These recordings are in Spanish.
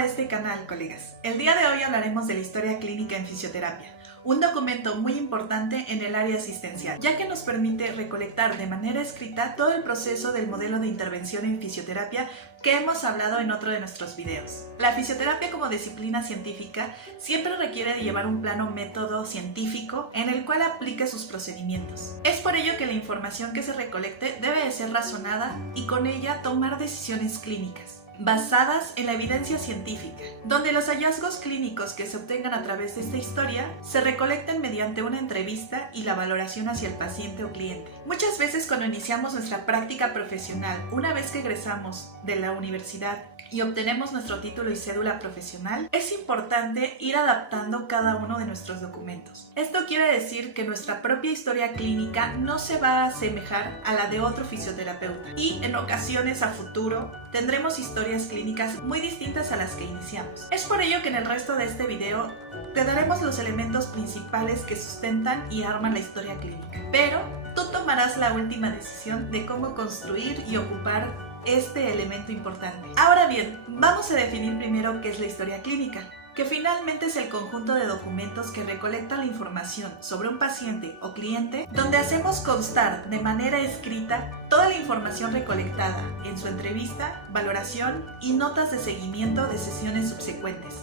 a este canal, colegas. El día de hoy hablaremos de la historia clínica en fisioterapia, un documento muy importante en el área asistencial, ya que nos permite recolectar de manera escrita todo el proceso del modelo de intervención en fisioterapia que hemos hablado en otro de nuestros videos. La fisioterapia como disciplina científica siempre requiere de llevar un plano método científico en el cual aplique sus procedimientos. Es por ello que la información que se recolecte debe de ser razonada y con ella tomar decisiones clínicas basadas en la evidencia científica, donde los hallazgos clínicos que se obtengan a través de esta historia se recolectan mediante una entrevista y la valoración hacia el paciente o cliente. Muchas veces cuando iniciamos nuestra práctica profesional, una vez que egresamos de la universidad y obtenemos nuestro título y cédula profesional, es importante ir adaptando cada uno de nuestros documentos. Esto quiere decir que nuestra propia historia clínica no se va a asemejar a la de otro fisioterapeuta y en ocasiones a futuro tendremos historias clínicas muy distintas a las que iniciamos. Es por ello que en el resto de este video te daremos los elementos principales que sustentan y arman la historia clínica, pero tú tomarás la última decisión de cómo construir y ocupar este elemento importante. Ahora bien, vamos a definir primero qué es la historia clínica, que finalmente es el conjunto de documentos que recolectan la información sobre un paciente o cliente, donde hacemos constar de manera escrita toda la información recolectada en su entrevista, valoración y notas de seguimiento de sesiones subsecuentes.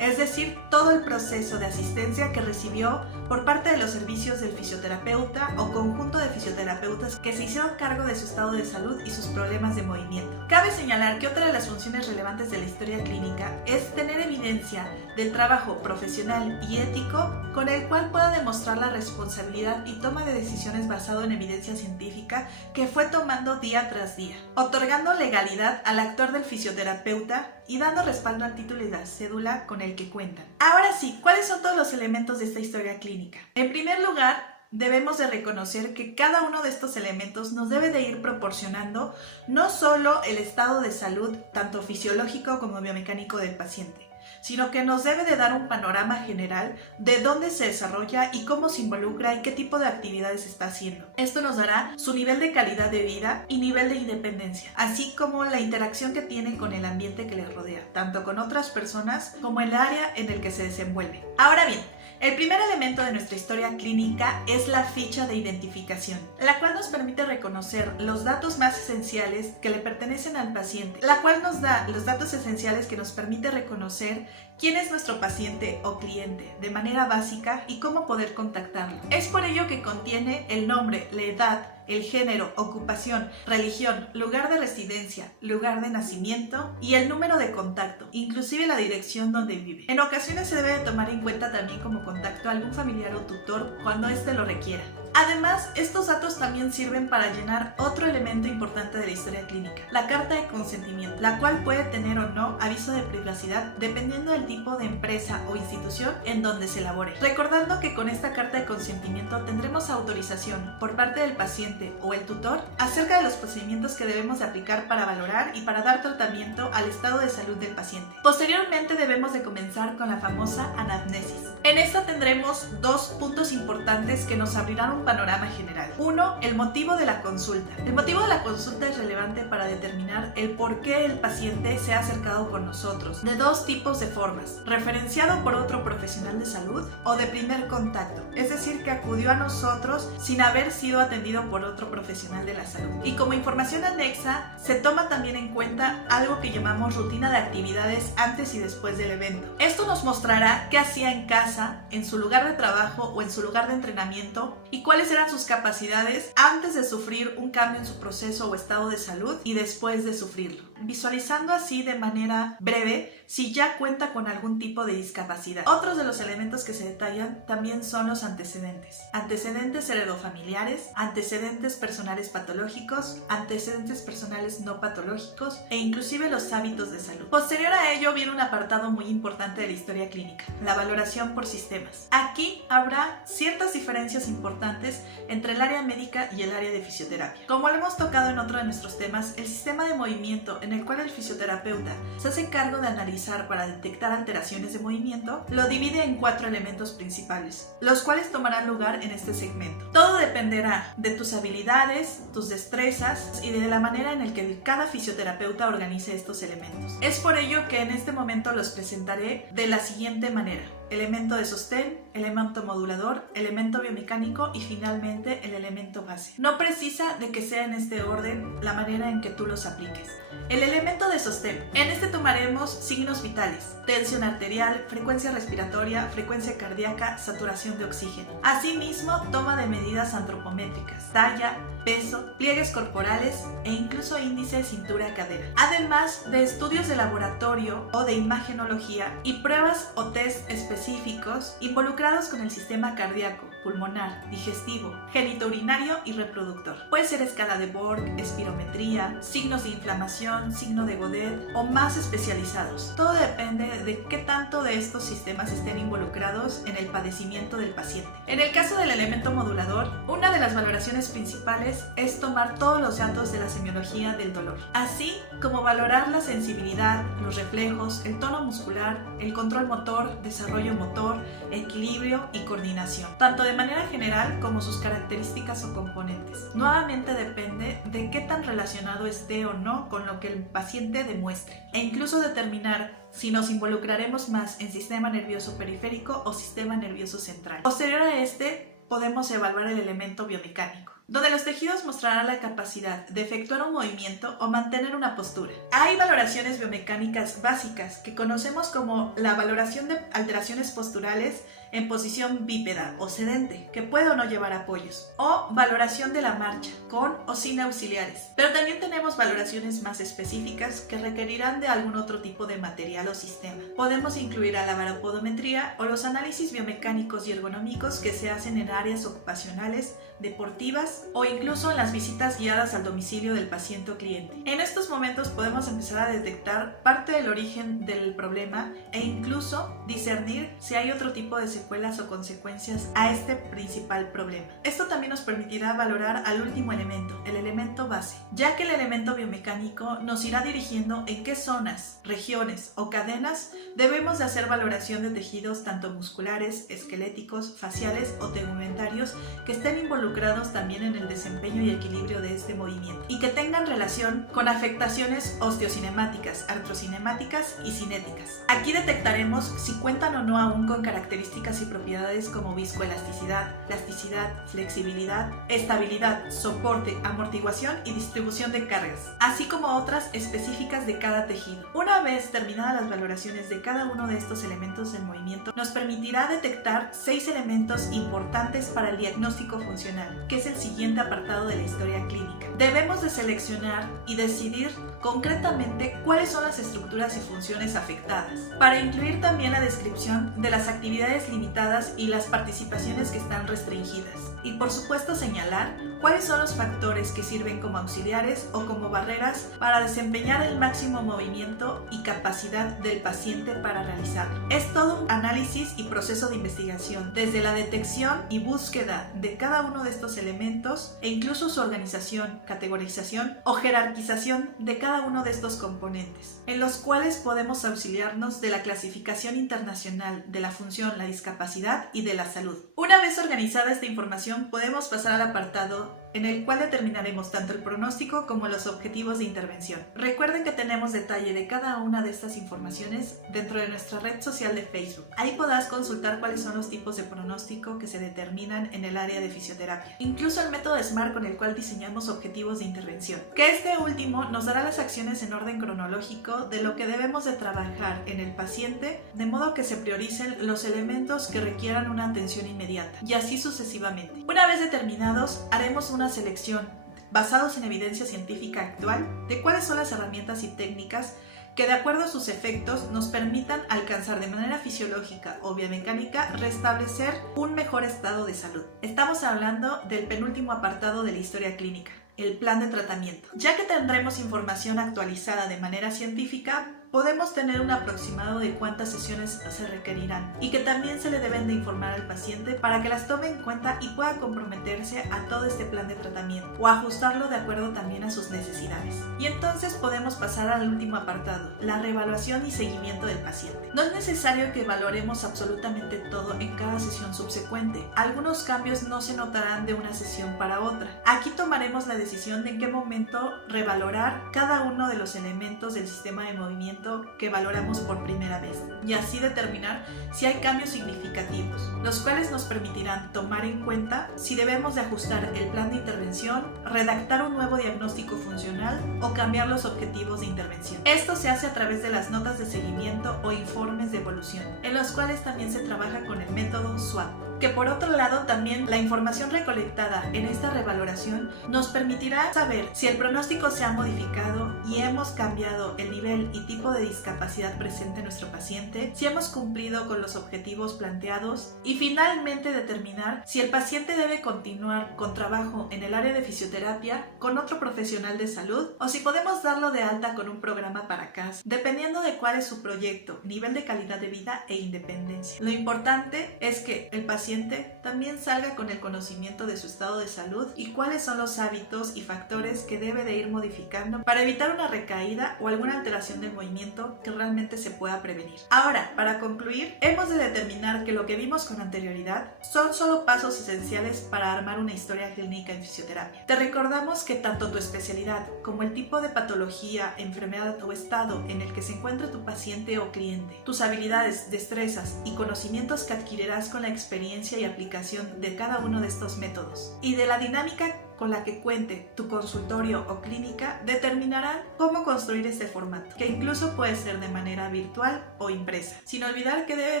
Es decir, todo el proceso de asistencia que recibió por parte de los servicios del fisioterapeuta o conjunto de fisioterapeutas que se hicieron cargo de su estado de salud y sus problemas de movimiento. Cabe señalar que otra de las funciones relevantes de la historia clínica es tener evidencia del trabajo profesional y ético con el cual pueda demostrar la responsabilidad y toma de decisiones basado en evidencia científica que fue tomando día tras día, otorgando legalidad al actuar del fisioterapeuta y dando respaldo al título y la cédula con el que cuentan. Ahora sí, ¿cuáles son todos los elementos de esta historia clínica? En primer lugar, debemos de reconocer que cada uno de estos elementos nos debe de ir proporcionando no solo el estado de salud, tanto fisiológico como biomecánico del paciente, sino que nos debe de dar un panorama general de dónde se desarrolla y cómo se involucra y qué tipo de actividades está haciendo. Esto nos dará su nivel de calidad de vida y nivel de independencia, así como la interacción que tiene con el ambiente que le rodea, tanto con otras personas como el área en el que se desenvuelve. Ahora bien, el primer elemento de nuestra historia clínica es la ficha de identificación, la cual nos permite reconocer los datos más esenciales que le pertenecen al paciente, la cual nos da los datos esenciales que nos permite reconocer quién es nuestro paciente o cliente de manera básica y cómo poder contactarlo. Es por ello que contiene el nombre, la edad, el género, ocupación, religión, lugar de residencia, lugar de nacimiento y el número de contacto, inclusive la dirección donde vive. En ocasiones se debe de tomar en cuenta también como contacto a algún familiar o tutor cuando éste lo requiera. Además, estos datos también sirven para llenar otro elemento importante de la historia clínica, la carta de consentimiento, la cual puede tener o no aviso de privacidad dependiendo del tipo de empresa o institución en donde se elabore. Recordando que con esta carta de consentimiento tendremos autorización por parte del paciente o el tutor acerca de los procedimientos que debemos de aplicar para valorar y para dar tratamiento al estado de salud del paciente. Posteriormente debemos de comenzar con la famosa anamnesis. En esta tendremos dos puntos importantes que nos abrirán un panorama general. Uno, el motivo de la consulta. El motivo de la consulta es relevante para determinar el por qué el paciente se ha acercado con nosotros, de dos tipos de formas: referenciado por otro profesional de salud o de primer contacto, es decir, que acudió a nosotros sin haber sido atendido por otro profesional de la salud. Y como información anexa, se toma también en cuenta algo que llamamos rutina de actividades antes y después del evento. Esto nos mostrará qué hacía en casa, en su lugar de trabajo o en su lugar de entrenamiento y cuáles eran sus capacidades antes de sufrir un cambio en su proceso o estado de salud y después de sufrirlo, visualizando así de manera breve si ya cuenta con algún tipo de discapacidad. Otros de los elementos que se detallan también son los antecedentes. Antecedentes heredofamiliares, antecedentes personales patológicos, antecedentes personales no patológicos e inclusive los hábitos de salud. Posterior a ello viene un apartado muy importante de la historia clínica, la valoración por sistemas. Aquí habrá ciertas diferencias importantes entre el área médica y el área de fisioterapia. Como lo hemos tocado en otro de nuestros temas, el sistema de movimiento en el cual el fisioterapeuta se hace cargo de analizar para detectar alteraciones de movimiento, lo divide en 4 elementos principales, los cuales tomarán lugar en este segmento. Todo dependerá de tus habilidades, tus destrezas y de la manera en la que cada fisioterapeuta organice estos elementos. Es por ello que en este momento los presentaré de la siguiente manera: elemento de sostén, elemento modulador, elemento biomecánico y finalmente el elemento base. No precisa de que sea en este orden la manera en que tú los apliques. El elemento de sostén. En este tomaremos signos vitales: tensión arterial, frecuencia respiratoria, frecuencia cardíaca, saturación de oxígeno. Asimismo, toma de medidas antropométricas, talla, peso, pliegues corporales e incluso índice de cintura-cadera. Además de estudios de laboratorio o de imagenología y pruebas o test específicos involucrados con el sistema cardíaco, pulmonar, digestivo, genitourinario y reproductor. Puede ser escala de Borg, espirometría, signos de inflamación, signo de Godet o más especializados. Todo depende de qué tanto de estos sistemas estén involucrados en el padecimiento del paciente. En el caso del elemento modulador, una de las valoraciones principales es tomar todos los datos de la semiología del dolor, así como valorar la sensibilidad, los reflejos, el tono muscular, el control motor, desarrollo motor, equilibrio y coordinación, tanto de manera general como sus características o componentes. Nuevamente depende de qué tan relacionado esté o no con lo que el paciente demuestre, e incluso determinar si nos involucraremos más en sistema nervioso periférico o sistema nervioso central. Posterior a este, podemos evaluar el elemento biomecánico, donde los tejidos mostrarán la capacidad de efectuar un movimiento o mantener una postura. Hay valoraciones biomecánicas básicas que conocemos como la valoración de alteraciones posturales en posición bípeda o sedente, que puede o no llevar apoyos, o valoración de la marcha, con o sin auxiliares. Pero también tenemos valoraciones más específicas que requerirán de algún otro tipo de material o sistema. Podemos incluir a la baropodometría o los análisis biomecánicos y ergonómicos que se hacen en áreas ocupacionales, deportivas o incluso en las visitas guiadas al domicilio del paciente o cliente. En estos momentos podemos empezar a detectar parte del origen del problema e incluso discernir si hay otro tipo de secuelas o consecuencias a este principal problema. Esto también nos permitirá valorar al último elemento, el elemento base, ya que el elemento biomecánico nos irá dirigiendo en qué zonas, regiones o cadenas debemos de hacer valoración de tejidos tanto musculares, esqueléticos, faciales o tegumentarios que estén involucrados también en el desempeño y equilibrio de este movimiento y que tengan relación con afectaciones osteocinemáticas, artrocinemáticas y cinéticas. Aquí detectaremos si cuentan o no aún con características y propiedades como viscoelasticidad, plasticidad, flexibilidad, estabilidad, soporte, amortiguación y distribución de cargas, así como otras específicas de cada tejido. Una vez terminadas las valoraciones de cada uno de estos elementos del movimiento, nos permitirá detectar 6 elementos importantes para el diagnóstico funcional, que es el siguiente apartado de la historia clínica. Debemos de seleccionar y decidir concretamente cuáles son las estructuras y funciones afectadas, para incluir también la descripción de las actividades limitadas y las participaciones que están restringidas. Y por supuesto señalar cuáles son los factores que sirven como auxiliares o como barreras para desempeñar el máximo movimiento y capacidad del paciente para realizarlo. Es todo un análisis y proceso de investigación, desde la detección y búsqueda de cada uno de estos elementos e incluso su organización, categorización o jerarquización de cada uno de estos componentes, en los cuales podemos auxiliarnos de la clasificación internacional de la función, la discapacidad y de la salud. Una vez organizada esta información, podemos pasar al apartado en el cual determinaremos tanto el pronóstico como los objetivos de intervención. Recuerden que tenemos detalle de cada una de estas informaciones dentro de nuestra red social de Facebook. Ahí podrás consultar cuáles son los tipos de pronóstico que se determinan en el área de fisioterapia. Incluso el método SMART con el cual diseñamos objetivos de intervención, que este último nos dará las acciones en orden cronológico de lo que debemos de trabajar en el paciente, de modo que se prioricen los elementos que requieran una atención inmediata, y así sucesivamente. Una vez determinados, haremos una selección basados en evidencia científica actual de cuáles son las herramientas y técnicas que de acuerdo a sus efectos nos permitan alcanzar de manera fisiológica o biomecánica restablecer un mejor estado de salud. Estamos hablando del penúltimo apartado de la historia clínica, el plan de tratamiento. Ya que tendremos información actualizada de manera científica, podemos tener un aproximado de cuántas sesiones se requerirán y que también se le deben de informar al paciente para que las tome en cuenta y pueda comprometerse a todo este plan de tratamiento o ajustarlo de acuerdo también a sus necesidades. Y entonces podemos pasar al último apartado, la reevaluación y seguimiento del paciente. No es necesario que valoremos absolutamente todo en cada sesión subsecuente. Algunos cambios no se notarán de una sesión para otra. Aquí tomaremos la decisión de en qué momento revalorar cada uno de los elementos del sistema de movimiento que valoramos por primera vez y así determinar si hay cambios significativos, los cuales nos permitirán tomar en cuenta si debemos de ajustar el plan de intervención, redactar un nuevo diagnóstico funcional o cambiar los objetivos de intervención. Esto se hace a través de las notas de seguimiento o informes de evolución, en los cuales también se trabaja con el método SWOT. Que por otro lado también la información recolectada en esta revaloración nos permitirá saber si el pronóstico se ha modificado y hemos cambiado el nivel y tipo de discapacidad presente en nuestro paciente, si hemos cumplido con los objetivos planteados y finalmente determinar si el paciente debe continuar con trabajo en el área de fisioterapia con otro profesional de salud o si podemos darlo de alta con un programa para casa, dependiendo de cuál es su proyecto, nivel de calidad de vida e independencia. Lo importante es que el paciente también salga con el conocimiento de su estado de salud y cuáles son los hábitos y factores que debe de ir modificando para evitar una recaída o alguna alteración del movimiento que realmente se pueda prevenir. Ahora, para concluir, hemos de determinar que lo que vimos con anterioridad son solo pasos esenciales para armar una historia clínica en fisioterapia. Te recordamos que tanto tu especialidad como el tipo de patología, enfermedad o estado en el que se encuentra tu paciente o cliente, tus habilidades, destrezas y conocimientos que adquirirás con la experiencia y aplicación de cada uno de estos métodos y de la dinámica con la que cuente tu consultorio o clínica determinarán cómo construir este formato, que incluso puede ser de manera virtual o impresa, sin olvidar que debe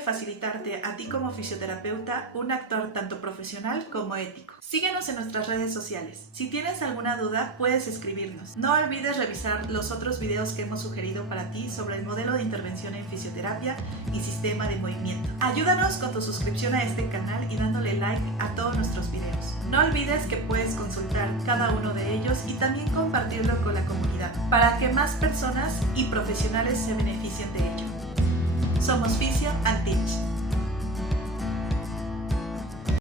facilitarte a ti como fisioterapeuta un actuar tanto profesional como ético. Síguenos en nuestras redes sociales. Si tienes alguna duda, puedes escribirnos. No olvides revisar los otros videos que hemos sugerido para ti sobre el modelo de intervención en fisioterapia y sistema de movimiento. Ayúdanos con tu suscripción a este canal y dándole like a todos nuestros videos. No olvides que puedes consultar cada uno de ellos y también compartirlo con la comunidad para que más personas y profesionales se beneficien de ello. Somos Physio and Teach.